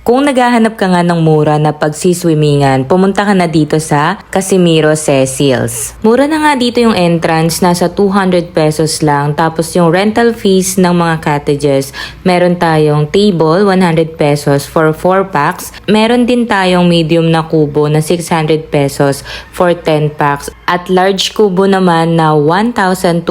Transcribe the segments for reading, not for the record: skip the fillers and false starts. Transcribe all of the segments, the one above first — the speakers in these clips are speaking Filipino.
Kung naghahanap ka nga ng mura na pagsiswimmingan, pumunta ka na dito sa Casimiro Cecil's. Mura na nga dito yung entrance, nasa 200 pesos lang. Tapos yung rental fees ng mga cottages, meron tayong table, 100 pesos for 4 packs. Meron din tayong medium na kubo na 600 pesos for 10 packs. At large kubo naman na 1,200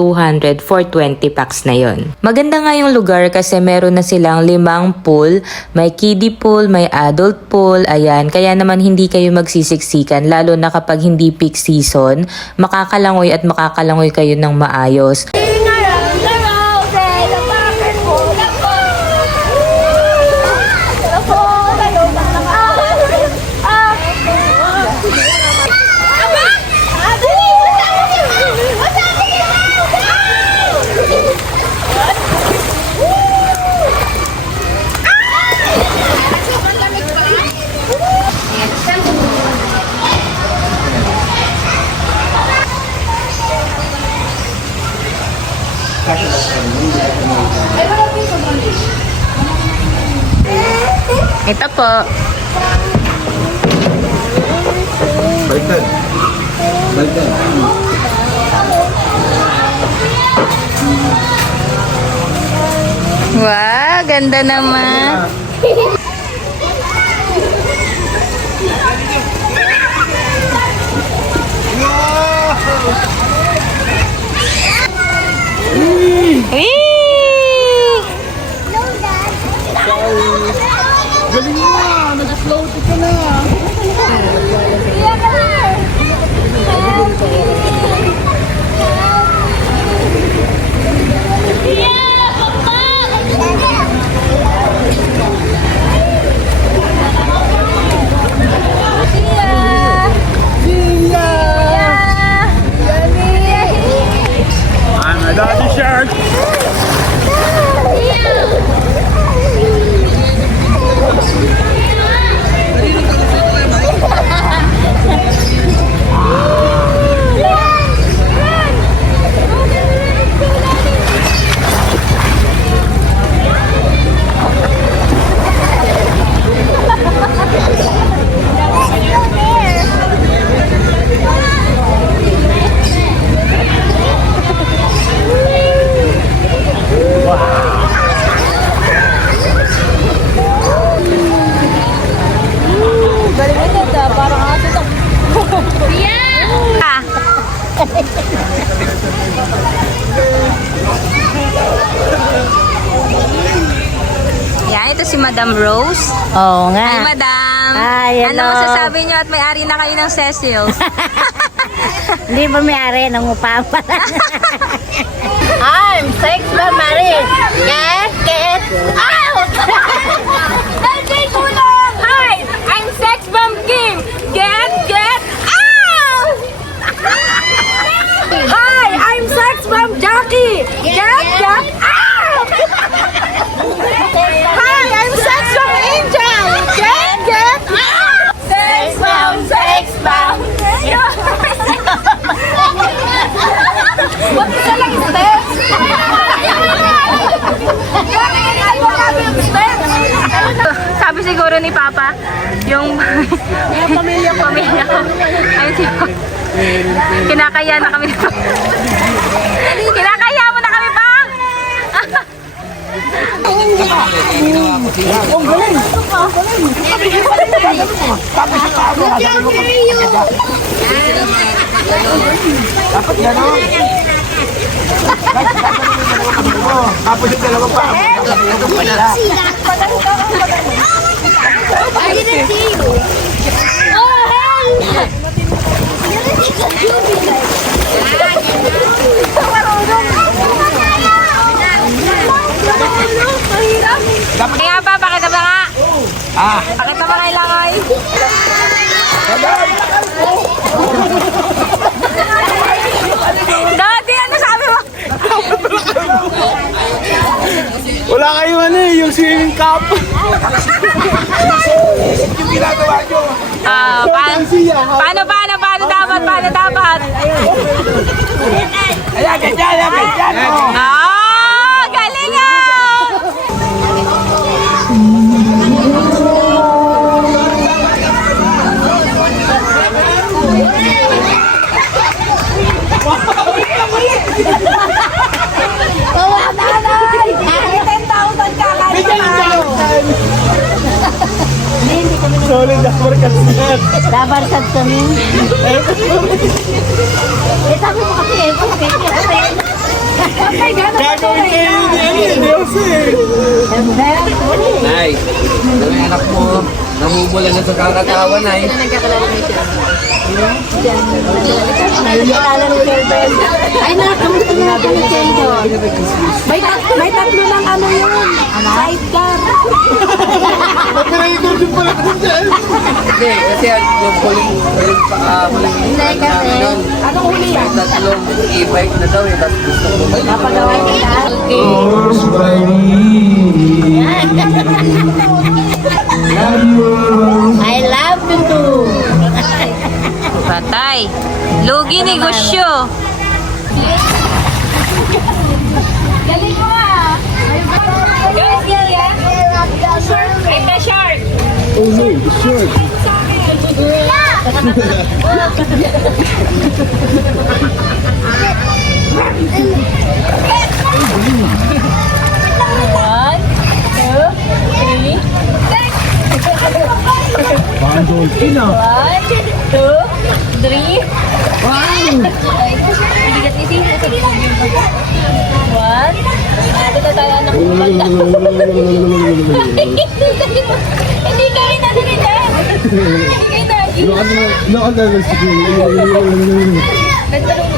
for 20 packs na yon. Maganda nga yung lugar kasi meron na silang 5 pool, may kiddie pool, may adult pool, ayan. Kaya naman hindi kayo magsisiksikan, lalo na kapag hindi peak season, makakalangoy at makakalangoy kayo ng maayos. Ito po. Baliktad. Baliktad. Wow, ganda naman. Galing mo na! Nag-float ka na! I'm a daddy shark! Yan, ito si Madam Rose. Oo nga. Hi, Madam. Hi, hello. Ano masasabi niyo at may-ari na kayo ng Cecil's? Hindi ba may-ari ng upapa? I'm sex ba married? Get out! Hi, I'm Sex Bomb King. Get out! Hi, I'm Sex Bomb Jackie. Get out! Hi, I'm Sex Bomb Angel. Get out! Sex Bomb, Sex Bomb. Wag ka lang step. Sabi siguro ni Papa, yung pamilya ko. Ayun si Papa. Kinakaya na kami ni Papa. Kinakaya mo na kami, Pa! Dapat gano'n. Tapos yung dalawa pa. I didn't see you. Oh, Hindi nga pa, pakita ba nga? Pakita ba nga ilangoy? Dati, ano sabi mo? Wala kayong ano eh, yung swimming cup. Yung ginagawa nyo. Paano dapat? Ayan, ganyan. Galing ah! Solid na markas na. Dabarsad kami. Sabi mo kasi, Gagawin kayo ni Diyos eh. Nay, yung anak mo, namumula na sa kakatawan, Nay. Ay, nakamusta na kami, Sheldon. May tatlo lang ano yun. Sidecar. Operator din pala kasi dyan. Hindi, kasi yung huling namin nun, Anong huli may yan? tatlong e-bike na daw eh, tapos gusto ko ba? Napagawa nila. I love you too. Patay. Lugi negosyo. Galing mo ah. Guys, yan. Ay, ka shark. Oh no, the shark. One, two, three. Parang dolphin ah. One, two, three. Bigat ni Tino. One. Dito na tayo anak mo banda. Hindi kayo nasalita. Hindi kayo nagi. Lakad na lang sige. Nagtalunod.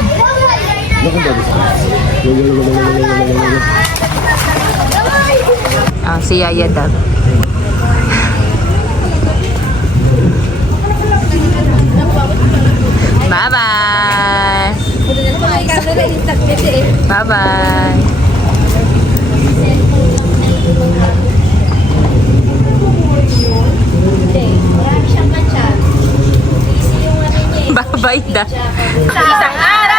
Lakad na lang. Si Yaya Dag. Bye-bye. Bye-bye. Bye-bye da. Isang araw.